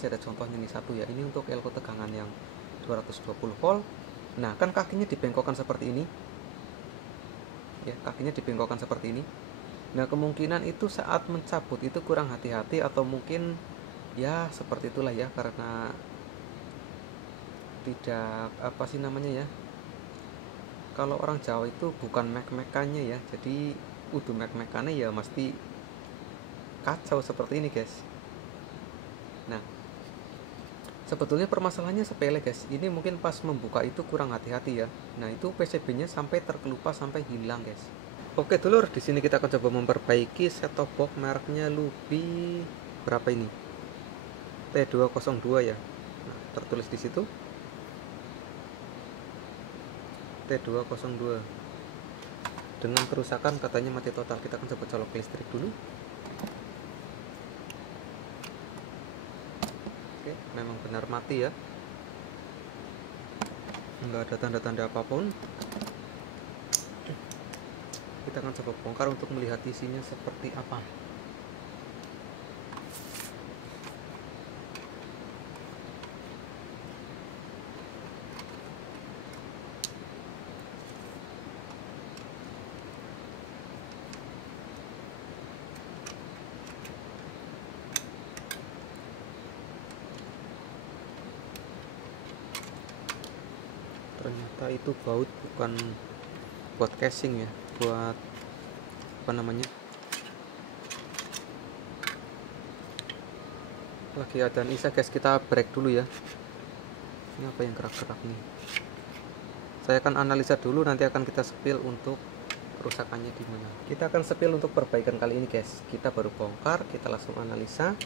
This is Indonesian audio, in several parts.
masih ada contohnya nih satu ya, ini untuk elko tegangan yang 220 volt. Nah kan kakinya dibengkokkan seperti ini ya, kakinya dibengkokkan seperti ini. Nah kemungkinan itu saat mencabut itu kurang hati-hati, atau mungkin ya seperti itulah ya, karena tidak apa sih namanya ya, kalau orang Jawa itu bukan mek-mekannya ya, jadi udah mek-mekannya ya mesti kacau seperti ini guys. Nah sebetulnya permasalahannya sepele guys, ini mungkin pas membuka itu kurang hati-hati ya. Nah itu PCB nya sampai terkelupas, sampai hilang guys. Oke dulur, di sini kita akan coba memperbaiki set-top box mereknya Lubi berapa ini, T202 ya. Nah, tertulis di situ T202 dengan kerusakan katanya mati total. Kita akan coba colok listrik dulu. Oke, memang benar mati ya, nggak ada tanda-tanda apapun. Kita akan coba bongkar untuk melihat isinya seperti apa. Ternyata itu baut bukan buat casing ya, buat apa namanya, lagi ada Isa guys. Kita break dulu ya. Ini apa yang gerak-gerak nih? Saya akan analisa dulu, nanti akan kita spill untuk kerusakannya di mana. Kita akan spill untuk perbaikan kali ini guys. Kita baru bongkar, kita langsung analisa,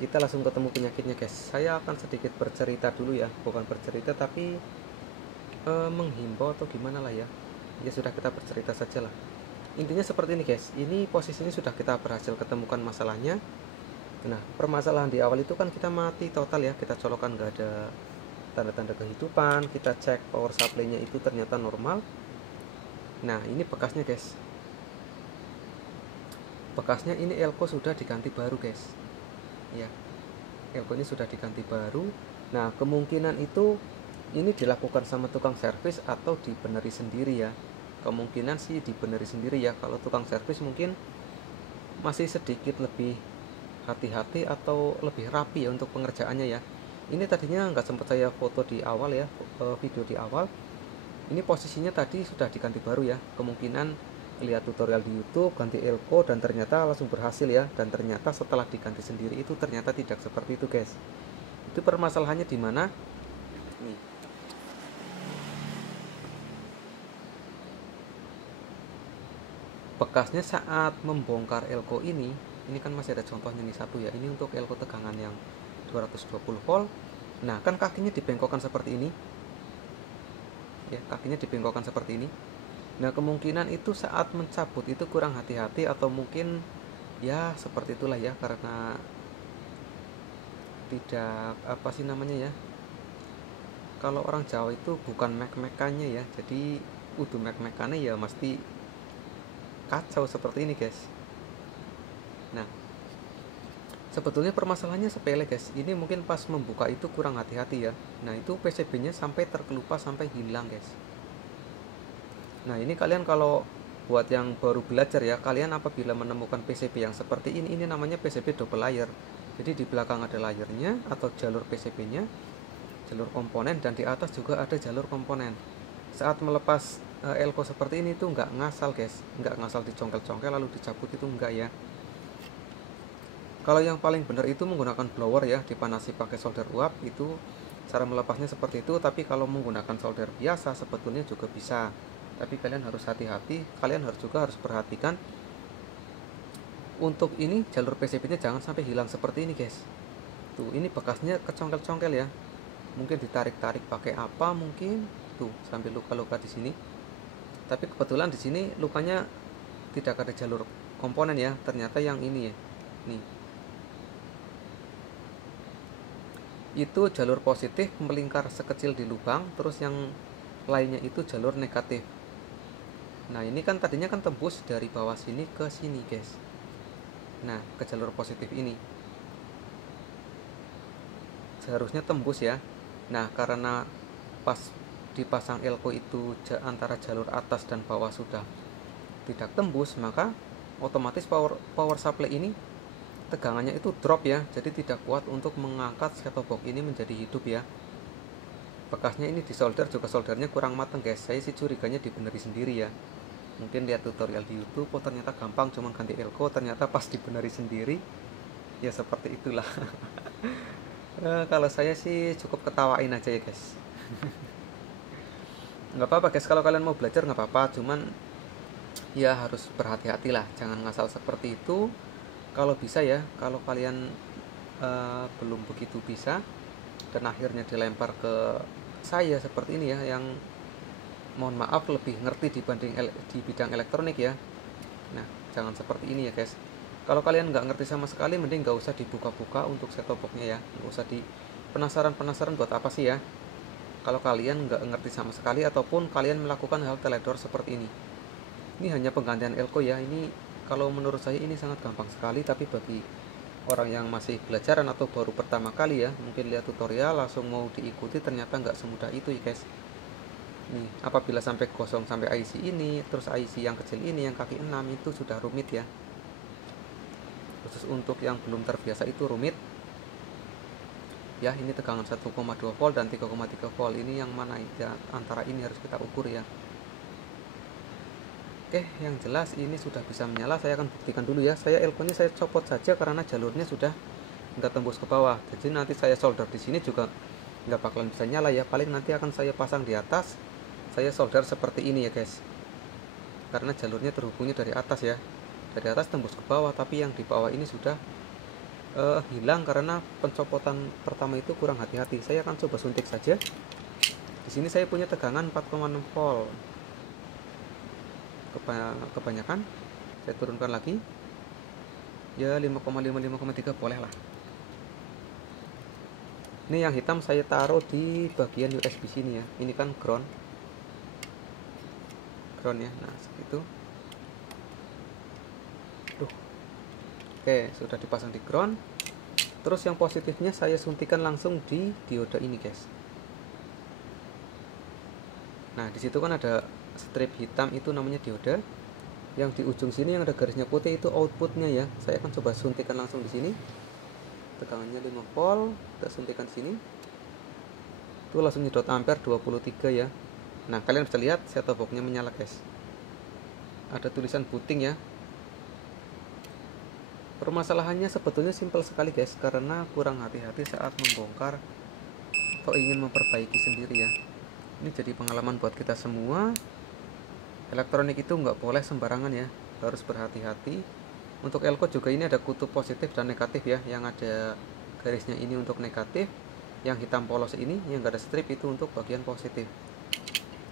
kita langsung ketemu penyakitnya guys. Saya akan sedikit bercerita dulu ya, bukan bercerita tapi menghimbau atau gimana lah ya. Ya sudah, kita bercerita saja lah. Intinya seperti ini guys, ini posisinya sudah kita berhasil ketemukan masalahnya. Nah permasalahan di awal itu kan kita mati total ya, kita colokan nggak ada tanda-tanda kehidupan. Kita cek power supply-nya itu ternyata normal. Nah ini bekasnya guys, bekasnya ini elko sudah diganti baru guys ya, elko ini sudah diganti baru. Nah kemungkinan itu ini dilakukan sama tukang servis atau dibeneri sendiri ya. Kemungkinan sih dibeneri sendiri ya. Kalau tukang servis mungkin masih sedikit lebih hati-hati atau lebih rapi ya untuk pengerjaannya ya. Ini tadinya nggak sempat saya foto di awal ya, video di awal. Ini posisinya tadi sudah diganti baru ya. Kemungkinan lihat tutorial di YouTube ganti elko dan ternyata langsung berhasil ya. Dan ternyata setelah diganti sendiri itu ternyata tidak seperti itu guys. Itu permasalahannya di mana? Nih. Bekasnya saat membongkar elko ini kan masih ada contohnya nih satu ya, ini untuk elko tegangan yang 220 volt. Nah kan kakinya dibengkokkan seperti ini ya, kakinya dibengkokkan seperti ini. Nah kemungkinan itu saat mencabut itu kurang hati-hati, atau mungkin ya seperti itulah ya, karena tidak apa sih namanya ya, kalau orang Jawa itu bukan mek-mekannya ya, jadi udah mek-mekannya ya mesti kacau seperti ini guys. Nah sebetulnya permasalahannya sepele guys, ini mungkin pas membuka itu kurang hati-hati ya. Nah itu PCB nya sampai terkelupas, sampai hilang guys. Nah ini kalian kalau buat yang baru belajar ya, kalian apabila menemukan PCB yang seperti ini namanya PCB double layer. Jadi di belakang ada layernya atau jalur PCB nya, jalur komponen, dan di atas juga ada jalur komponen. Saat melepas elko seperti ini tuh nggak ngasal guys, nggak ngasal dicongkel-congkel lalu dicabut, itu enggak ya. Kalau yang paling benar itu menggunakan blower ya, dipanasi pakai solder uap, itu cara melepasnya seperti itu. Tapi kalau menggunakan solder biasa sebetulnya juga bisa, tapi kalian harus hati-hati. Kalian juga harus perhatikan untuk ini jalur PCB nya jangan sampai hilang seperti ini guys. Tuh ini bekasnya kecongkel-congkel ya, mungkin ditarik-tarik pakai apa mungkin, tuh sambil luka-luka di sini. Tapi kebetulan di sini lukanya tidak ada jalur komponen ya, ternyata yang ini ya, nih itu jalur positif melingkar sekecil di lubang, terus yang lainnya itu jalur negatif. Nah ini kan tadinya kan tembus dari bawah sini ke sini guys, nah ke jalur positif ini. seharusnya tembus ya. Nah, karena pas dipasang elko itu antara jalur atas dan bawah sudah tidak tembus, maka otomatis power supply ini tegangannya itu drop ya, jadi tidak kuat untuk mengangkat set-top box ini menjadi hidup ya. Bekasnya ini disolder juga soldernya kurang matang guys, saya sih curiganya dibeneri sendiri ya. Mungkin lihat tutorial di YouTube, oh ternyata gampang cuman ganti elko, ternyata pas dibeneri sendiri ya seperti itulah. Kalau saya sih cukup ketawain aja ya guys. Nggak apa-apa guys, kalau kalian mau belajar nggak apa-apa, cuman ya harus berhati-hati lah, jangan ngasal seperti itu. Kalau bisa ya, kalau kalian belum begitu bisa dan akhirnya dilempar ke saya seperti ini ya, yang mohon maaf lebih ngerti dibanding di bidang elektronik ya. Nah, jangan seperti ini ya guys. Kalau kalian nggak ngerti sama sekali, mending nggak usah dibuka-buka untuk set-top box-nya ya, nggak usah di penasaran buat apa sih ya. Kalau kalian nggak ngerti sama sekali ataupun kalian melakukan hal teledor seperti ini hanya penggantian elko ya. Ini kalau menurut saya ini sangat gampang sekali, tapi bagi orang yang masih belajaran atau baru pertama kali ya, mungkin lihat tutorial langsung mau diikuti, ternyata nggak semudah itu ya guys. Nih, apabila sampai gosong sampai IC ini, terus IC yang kecil ini, yang kaki 6 itu sudah rumit ya. Khusus untuk yang belum terbiasa itu rumit. Ya, ini tegangan 1,2 volt dan 3,3 volt. Ini yang mana ya, antara ini harus kita ukur ya. Oke, yang jelas ini sudah bisa menyala. Saya akan buktikan dulu ya. Saya elko-nya saya copot saja karena jalurnya sudah nggak tembus ke bawah. Jadi nanti saya solder di sini juga nggak bakalan bisa nyala ya. Paling nanti akan saya pasang di atas. Saya solder seperti ini ya guys. Karena jalurnya terhubungnya dari atas ya. Dari atas tembus ke bawah, tapi yang di bawah ini sudah hilang karena pencopotan pertama itu kurang hati-hati. Saya akan coba suntik saja. Di sini saya punya tegangan 4,6 volt. Kebanyakan saya turunkan lagi ya, 5,5 5,3 boleh lah. Ini yang hitam saya taruh di bagian USB sini ya. Ini kan ground ya. Nah segitu. Oke, sudah dipasang di ground. Terus yang positifnya saya suntikan langsung di dioda ini guys. Nah disitu kan ada strip hitam, itu namanya dioda. Yang di ujung sini yang ada garisnya putih itu outputnya ya. Saya akan coba suntikan langsung di sini. Tegangannya 5 volt, kita suntikan di sini. Itu langsung nyedot ampere 23 ya. Nah kalian bisa lihat set-top box-nya menyala guys. Ada tulisan booting ya. Permasalahannya sebetulnya simpel sekali guys, karena kurang hati-hati saat membongkar atau ingin memperbaiki sendiri ya. Ini jadi pengalaman buat kita semua. Elektronik itu nggak boleh sembarangan ya, harus berhati-hati. Untuk elko juga ini ada kutub positif dan negatif ya. Yang ada garisnya ini untuk negatif, yang hitam polos ini yang nggak ada strip itu untuk bagian positif.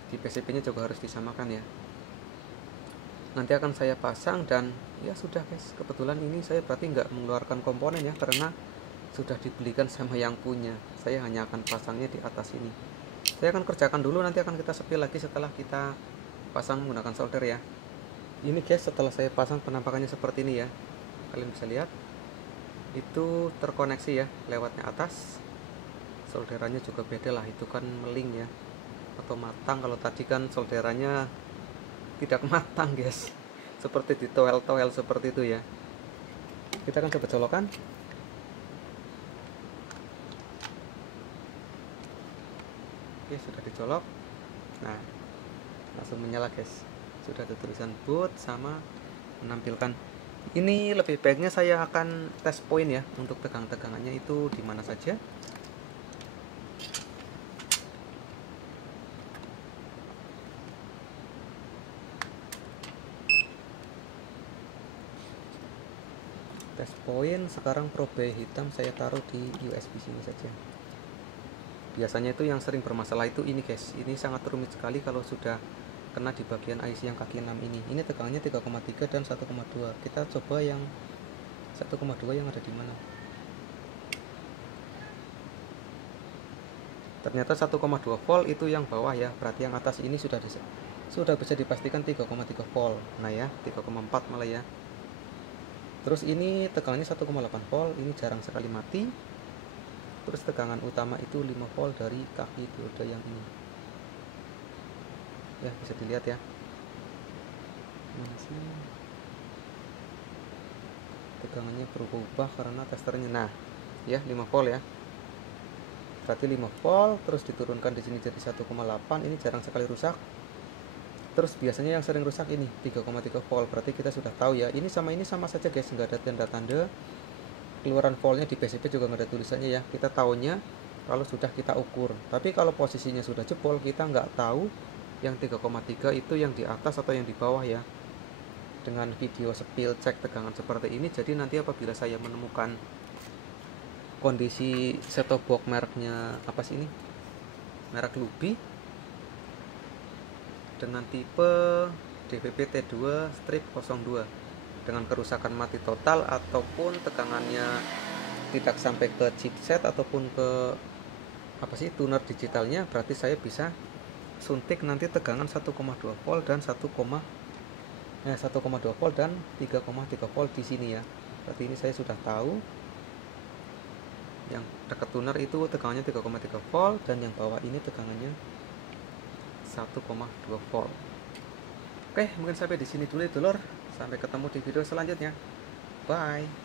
Di PCB nya juga harus disamakan ya. Nanti akan saya pasang dan ya sudah guys. Kebetulan ini saya berarti nggak mengeluarkan komponen ya, karena sudah dibelikan sama yang punya. Saya hanya akan pasangnya di atas ini. Saya akan kerjakan dulu, nanti akan kita sepil lagi setelah kita pasang menggunakan solder ya. Ini guys, setelah saya pasang penampakannya seperti ini ya. Kalian bisa lihat itu terkoneksi ya lewatnya atas. Solderannya juga beda lah, itu kan meling ya atau matang. Kalau tadi kan solderannya tidak matang guys, seperti di toel-toel seperti itu ya. Kita akan coba colokan. Oke, sudah dicolok. Nah langsung menyala guys. Sudah ada tulisan boot sama menampilkan. Ini lebih baiknya saya akan tes point ya, untuk tegangannya itu di mana saja. Tes point sekarang probe hitam saya taruh di USB sini saja. Biasanya itu yang sering bermasalah itu ini guys. Ini sangat rumit sekali kalau sudah kena di bagian IC yang kaki 6 ini. Ini tegangannya 3,3 dan 1,2. Kita coba yang 1,2 yang ada di mana. Ternyata 1,2 volt itu yang bawah ya. Berarti yang atas ini sudah bisa dipastikan 3,3 volt. Nah ya, 3,4 malah ya. Terus ini tegangannya 1,8 volt, ini jarang sekali mati. terus tegangan utama itu 5 volt dari kaki diode yang ini ya, bisa dilihat ya. Ini sih tegangannya berubah karena testernya. Nah ya, 5 volt ya, berarti 5 volt terus diturunkan di sini jadi 1,8. Ini jarang sekali rusak. Terus biasanya yang sering rusak ini 3,3 volt. Berarti kita sudah tahu ya, ini sama saja guys, nggak ada tanda-tanda keluaran voltnya. Di PCB juga nggak ada tulisannya ya. Kita tahunya kalau sudah kita ukur. Tapi kalau posisinya sudah jebol, kita nggak tahu yang 3,3 itu yang di atas atau yang di bawah ya. Dengan video spill cek tegangan seperti ini, jadi nanti apabila saya menemukan kondisi set-top box mereknya apa sih ini, merek Lubi dengan tipe DVB-T2-02 dengan kerusakan mati total ataupun tegangannya tidak sampai ke chipset ataupun ke apa sih tuner digitalnya, berarti saya bisa suntik nanti tegangan 1,2 volt dan 1,2 volt dan 3,3 volt di sini ya. Berarti ini saya sudah tahu yang dekat tuner itu tegangannya 3,3 volt dan yang bawah ini tegangannya 1,2 volt. Oke, mungkin sampai di sini dulu ya dulur. Sampai ketemu di video selanjutnya. Bye.